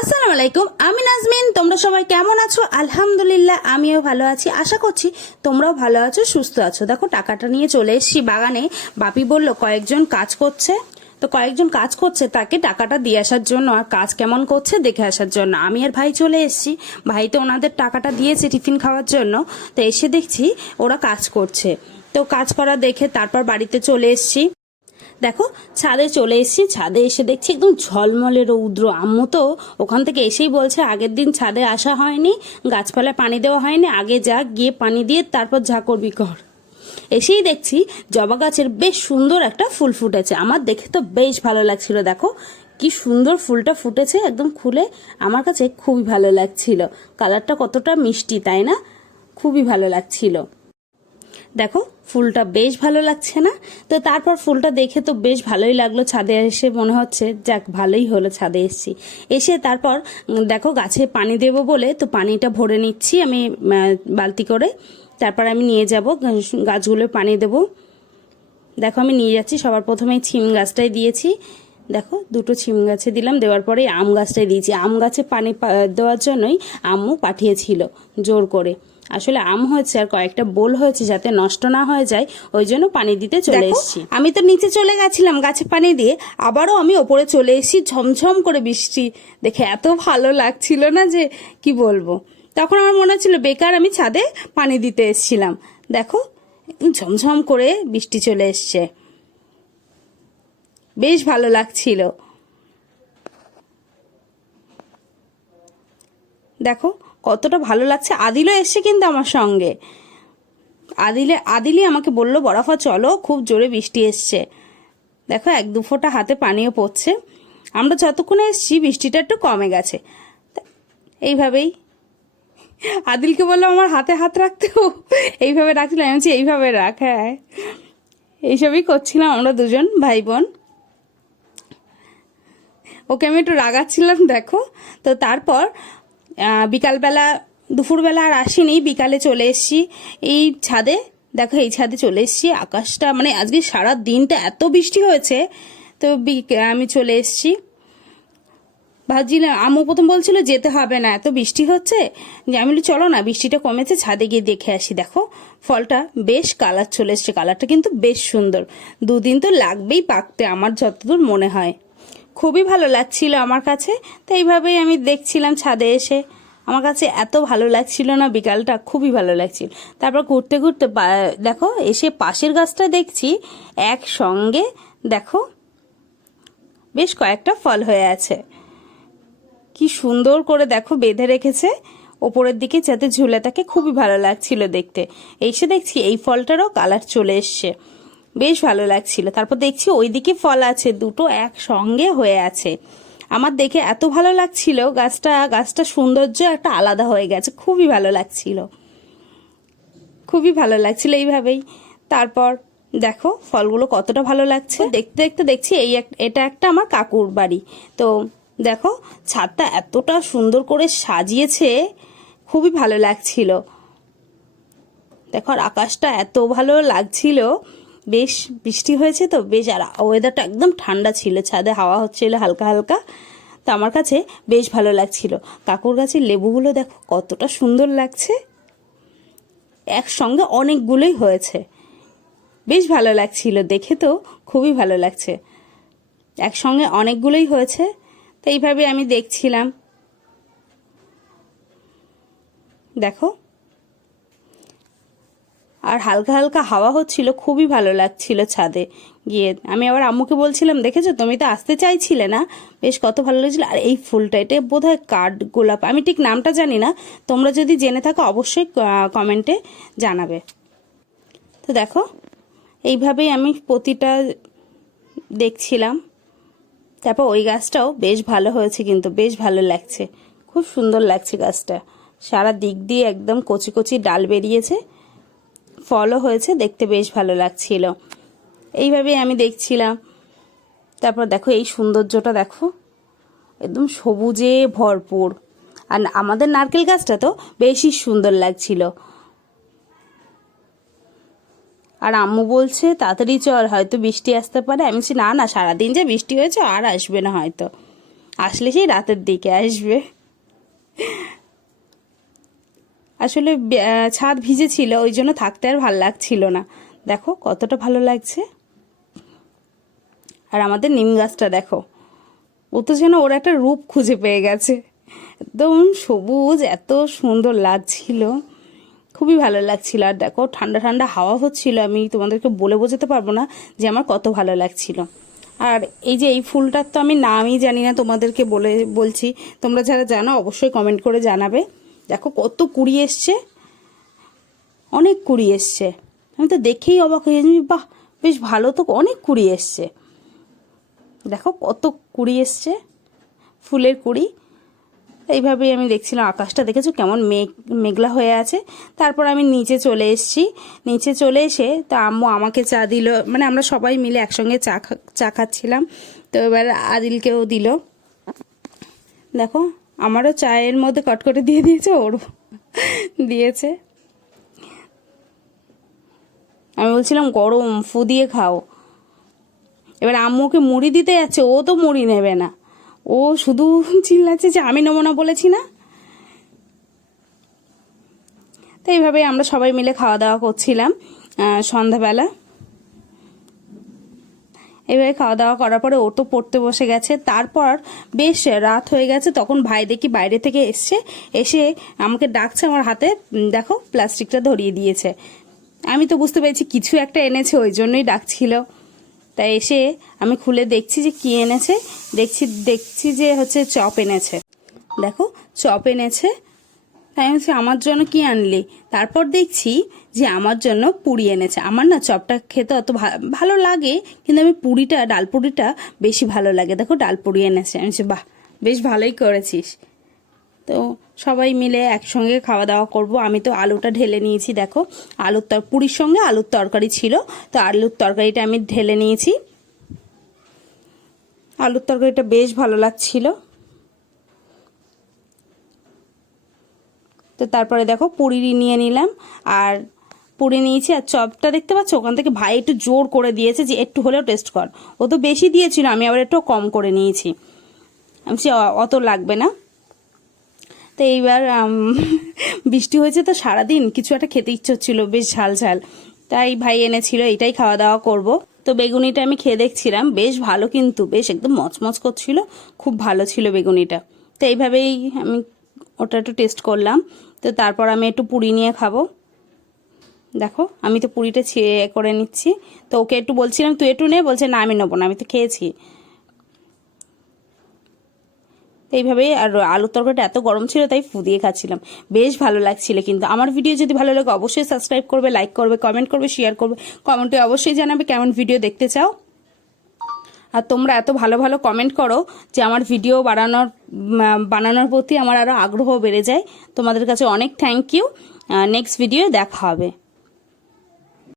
আসসালামু আলাইকুম, আমি নাজমিন। তোমরা সবাই কেমন আছো? আলহামদুলিল্লাহ আমিও ভালো আছি। আশা করছি তোমরাও ভালো আছো, সুস্থ আছো। দেখো টাকাটা নিয়ে চলে এসেছি বাগানে। বাপি বলল কয়েকজন কাজ করছে, তো কয়েকজন কাজ করছে তাকে টাকাটা দিয়ে আসার জন্য আর কাজ কেমন করছে দেখে আসার জন্য আমি আর ভাই চলে এসেছি। ভাই তো ওনাদের টাকাটা দিয়েছে টিফিন খাওয়ার জন্য, তো এসে দেখছি ওরা কাজ করছে। তো কাজ করা দেখে তারপর বাড়িতে চলে এসেছি। দেখো ছাদে চলে এসেছি, ছাদে এসে দেখছি একদম ঝলমলে রৌদ্র। আম্মু তো ওখান থেকে এসেই বলছে আগের দিন ছাদে আসা হয়নি, গাছপালায় পানি দেওয়া হয়নি, আগে যা গিয়ে পানি দিয়ে তারপর যা করবি কর। এসেই দেখছি জবা গাছের বেশ সুন্দর একটা ফুল ফুটেছে। আমার দেখে তো বেশ ভালো লাগছিল। দেখো কি সুন্দর ফুলটা ফুটেছে, একদম খুলে আমার কাছে খুবই ভালো লাগছিল। কালারটা কতটা মিষ্টি, তাই না? খুবই ভালো লাগছিল। দেখো ফুলটা বেশ ভালো লাগছে না? তো তারপর ফুলটা দেখে তো বেশ ভালোই লাগলো। ছাদে এসে মনে হচ্ছে যাক ভালোই হলো ছাদে এসেছি। এসে তারপর দেখো গাছে পানি দেবো বলে তো পানিটা ভরে নিচ্ছি আমি বালতি করে। তারপর আমি নিয়ে যাব গাছগুলো পানি দেবো। দেখো আমি নিয়ে যাচ্ছি। সবার প্রথমে ছিম গাছটাই দিয়েছি। দেখো দুটো ছিম গাছে দিলাম, দেওয়ার পরে আম গাছটাই দিয়েছি। আম গাছে পানি দেওয়ার জন্যই আম্মু পাঠিয়েছিল জোর করে। আসলে আম হয়েছে আর কয়েকটা বোল হয়েছে, যাতে নষ্ট না হয়ে যায় ওই জন্য পানি দিতে চলে এসেছি। আমি তো নিচে চলে গেছিলাম গাছে পানি দিয়ে, আবারও আমি ওপরে চলে এসেছি। ঝমঝম করে বৃষ্টি দেখে এত ভালো লাগছিল না যে কি বলবো। তখন আমার মনে হচ্ছিল বেকার আমি ছাদে পানি দিতে এসেছিলাম। দেখো ঝমঝম করে বৃষ্টি চলে এসছে, বেশ ভালো লাগছিল। দেখো কতটা ভালো লাগছে। আদিলও এসছে কিন্তু আমার সঙ্গে। আদিলি আমাকে বললো বরাফা চলো, খুব জোরে বৃষ্টি এসছে। দেখো এক দু ফোঁটা হাতে পানিও পড়ছে। আমরা যতক্ষণে এসছি বৃষ্টিটা একটু কমে গেছে। এইভাবেই আদিলকে বললো আমার হাতে হাত রাখতে, এইভাবে রাখছিলাম। আমি বলছি এইভাবে রাখ। হ্যাঁ, এইসবই করছিলাম আমরা দুজন ভাই বোন। ওকে আমি একটু রাগাচ্ছিলাম। দেখো তো তারপর বিকালবেলা দুপুরবেলা আর আসিনি, বিকালে চলে এসেছি এই ছাদে। দেখো এই ছাদে চলে এসেছি। আকাশটা মানে আজকে সারা দিনটা এত বৃষ্টি হয়েছে, তো আমি চলে এসেছি। ভাবছিলাম, আম্মু প্রথম বলছিল যেতে হবে না এত বৃষ্টি হচ্ছে, যে আমি বলি চলো না বৃষ্টিটা কমেছে ছাদে গিয়ে দেখে আসি। দেখো ফলটা বেশ কালার চলে এসছে, কালারটা কিন্তু বেশ সুন্দর। দুদিন তো লাগবেই পাকতে আমার যতদূর মনে হয়। খুবই ভালো লাগছিল আমার কাছে। তো এইভাবেই আমি দেখছিলাম ছাদে এসে। আমার কাছে এত ভালো লাগছিল না, বিকালটা খুবই ভালো লাগছিল। তারপর ঘুরতে ঘুরতে দেখো এসে পাশের গাছটা দেখছি একসঙ্গে দেখো বেশ কয়েকটা ফল হয়ে আছে। কি সুন্দর করে দেখো বেঁধে রেখেছে ওপরের দিকে যাতে ঝুলে থাকে, খুবই ভালো লাগছিল দেখতে। এসে দেখছি এই ফলটারও কালার চলে এসছে, বেশ ভালো লাগছিল। তারপর দেখছি ওইদিকে ফল আছে দুটো একসঙ্গে হয়ে আছে। আমার দেখে এত ভালো লাগছিল, গাছটা সৌন্দর্য একটা আলাদা হয়ে গেছে, খুবই ভালো লাগছিল, খুবই ভালো লাগছিল এইভাবেই। তারপর দেখো ফলগুলো কতটা ভালো লাগছে। দেখতে দেখতে দেখছি এটা একটা আমার কাকুর বাড়ি। তো দেখো ছাদটা এতটা সুন্দর করে সাজিয়েছে, খুবই ভালো লাগছিল। দেখো আর আকাশটা এত ভালো লাগছিল, বেশ বৃষ্টি হয়েছে তো বেশ, আর ওয়েদারটা একদম ঠান্ডা ছিল, ছাদে হাওয়া হচ্ছিল হালকা হালকা। তো আমার কাছে বেশ ভালো লাগছিল। কাকুর গাছের লেবুগুলো দেখো কতটা সুন্দর লাগছে, একসঙ্গে অনেকগুলোই হয়েছে, বেশ ভালো লাগছিল দেখে, তো খুবই ভালো লাগছে, একসঙ্গে অনেকগুলোই হয়েছে। তো এইভাবে আমি দেখছিলাম। দেখো আর হালকা হালকা হাওয়া হচ্ছিল, খুবই ভালো লাগছিল ছাদে গিয়ে। আমি আবার আম্মুকে বলছিলাম দেখেছো তুমি তো আসতে চাইছিলে না, বেশ কত ভালো লাগছিল। আর এই ফুলটা এটা বোধহয় কাঠ গোলাপ, আমি ঠিক নামটা জানি না, তোমরা যদি জেনে থাকো অবশ্যই কমেন্টে জানাবে। তো দেখো এইভাবেই আমি প্রতিটা দেখছিলাম। তারপর ওই গাছটাও বেশ ভালো হয়েছে, কিন্তু বেশ ভালো লাগছে, খুব সুন্দর লাগছে গাছটা। সারা দিক দিয়ে একদম কচি কচি ডাল বেরিয়েছে, ফলও হয়েছে, দেখতে বেশ ভালো লাগছিল। এইভাবেই আমি দেখছিলাম। তারপর দেখো এই সৌন্দর্যটা দেখো, একদম সবুজে ভরপুর। আর আমাদের নারকেল গাছটা তো বেশি সুন্দর লাগছিল। আর আম্মু বলছে তাড়াতাড়ি চল, হয়তো বৃষ্টি আসতে পারে। আমি বলছি না না, সারাদিন যে বৃষ্টি হয়েছে আর আসবে না হয়তো। আসলে সেই রাতের দিকে আসবে। আসলে ছাদ ভিজে ছিল, ওই জন্য থাকতে আর ভালো লাগছিল না। দেখো কতটা ভালো লাগছে। আর আমাদের নিম গাছটা দেখো, ও তো যেন ওর একটা রূপ খুঁজে পেয়ে গেছে, একদম সবুজ, এত সুন্দর লাগছিল, খুবই ভালো লাগছিল। আর দেখো ঠান্ডা ঠান্ডা হাওয়া হচ্ছিল, আমি তোমাদেরকে বলে বোঝাতে পারবো না যে আমার কত ভালো লাগছিল। আর এই যে এই ফুলটার তো আমি নামই জানি না, তোমাদেরকে বলছি, তোমরা যারা জানো অবশ্যই কমেন্ট করে জানাবে। দেখো কত কুড়ি এসছে, অনেক কুড়ি এসছে, আমি তো দেখেই অবাক হয়ে যাচ্ছি, বাহ বেশ ভালো তো, অনেক কুড়ি এসছে। দেখো কত কুড়ি এসছে, ফুলের কুড়ি। এইভাবেই আমি দেখছিলাম, আকাশটা দেখেছো কেমন মেঘলা হয়ে আছে। তারপর আমি নিচে চলে এসেছি, নিচে চলে এসে তো আম্মু আমাকে চা দিল, মানে আমরা সবাই মিলে একসঙ্গে চা খাচ্ছিলাম। তো এবার আদিলকেও দিল। দেখো আমারও চায়ের মধ্যে কটকটে দিয়ে দিয়েছে, ওরও দিয়েছে। আমি বলছিলাম গরম, ফু দিয়ে খাও। এবার আম্মুকে মুড়ি দিতে যাচ্ছে, ও তো মুড়ি নেবে না, ও শুধু চিল্লাচ্ছে যে আমি নেবো না বলেছি না। তো এইভাবে আমরা সবাই মিলে খাওয়া দাওয়া করছিলাম সন্ধ্যাবেলা। এইভাবে খাওয়া দাওয়া করার পরে ও তো পড়তে বসে গেছে। তারপর বেশ রাত হয়ে গেছে, তখন ভাই দেখি বাইরে থেকে এসে আমাকে ডাকছে, আমার হাতে দেখো প্লাস্টিকটা ধরিয়ে দিয়েছে। আমি তো বুঝতে পেরেছি কিছু একটা এনেছে, ওই জন্যই ডাকছিল। তাই এসে আমি খুলে দেখছি যে কি এনেছে, দেখছি যে হচ্ছে চপ এনেছে। দেখো চপ এনেছে। তাই আমি বলছি আমার জন্য কি আনলি? তারপর দেখছি যে আমার জন্য পুরি এনেছে। আমার না চপটা খেতে অত ভালো লাগে, কিন্তু আমি ডাল পুরিটা বেশি ভালো লাগে। দেখো ডাল পুরি এনেছে। আমি বলছি বাহ, বেশ ভালোই করেছিস। তো সবাই মিলে একসঙ্গে খাওয়া দাওয়া করব। আমি তো আলুটা ঢেলে নিয়েছি, দেখো পুরির সঙ্গে আলুর তরকারি ছিল, তো আলুর তরকারিটা আমি ঢেলে নিয়েছি। আলুর তরকারিটা বেশ ভালো লাগছিল। তো তারপরে দেখো পুরি নিয়ে নিলাম, আর পুরি নিয়েছি, আর চপটা দেখতে পাচ্ছ ওখান থেকে ভাই একটু জোর করে দিয়েছে যে একটু হলেও টেস্ট কর। ও তো বেশি দিয়েছিল, আমি আবার একটু কম করে নিয়েছি। আমি অত লাগবে না। তো এইবার বৃষ্টি হয়েছে তো সারাদিন কিছু একটা খেতে ইচ্ছে হচ্ছিল, বেশ ঝাল ঝাল, তাই ভাই এনেছিল, এটাই খাওয়া দাওয়া করব। তো বেগুনিটা আমি খেয়ে দেখছিলাম, বেশ ভালো, কিন্তু বেশ একদম মচমচ করছিল, খুব ভালো ছিল বেগুনিটা। তো এইভাবেই আমি ওটা একটু টেস্ট করলাম। তো তারপর আমি একটু পুরি নিয়ে খাবো। দেখো আমি তো পুরিটা করে নিচ্ছি। তো ওকে একটু বলছিলাম তুই একটু নে, বলছে না আমি নেবো না, আমি তো খেয়েছি। এইভাবেই, আর আলুর তরকারিটা এত গরম ছিল তাই ফু দিয়ে খাচ্ছিলাম, বেশ ভালো লাগছিল। কিন্তু আমার ভিডিও যদি ভালো লাগে অবশ্যই সাবস্ক্রাইব করবে, লাইক করবে, কমেন্ট করবে, শেয়ার করবে, কমেন্টে অবশ্যই জানাবে কেমন ভিডিও দেখতে চাও। আর তোমরা এত ভালো ভালো কমেন্ট করো যে আমার ভিডিও বানানোর প্রতি আমার আরও আগ্রহ বেড়ে যায়। তোমাদের কাছে অনেক থ্যাংক ইউ। নেক্সট ভিডিও দেখা হবে।